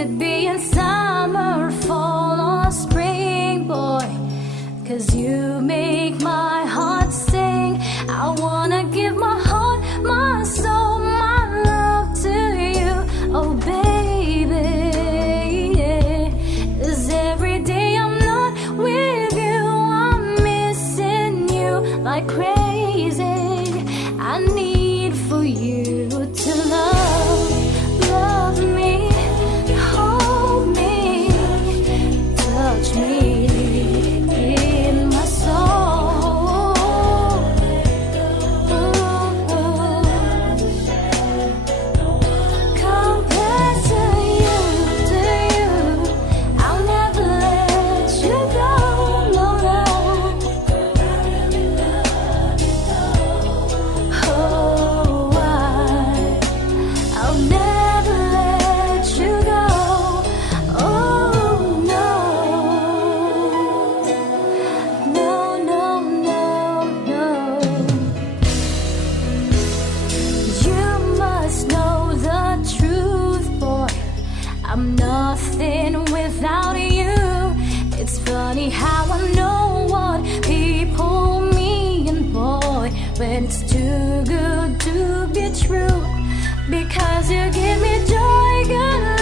could be in summer, fall, or spring, boy. 'Cause you make my heart sing. I wanna give my heart, my soul, my love to you, oh baby. 'Cause every day I'm not with you, I'm missing you like crazy. I need for you to love me, hold me, touch me in my soul. Compared to you, I'll never let you go, no, no. Oh, I'll never let you go. Oh no, no, no, no, no. You must know the truth, boy. I'm nothing without you. It's funny how I know what people mean, boy, when it's too good to be true. Because you give me joy, good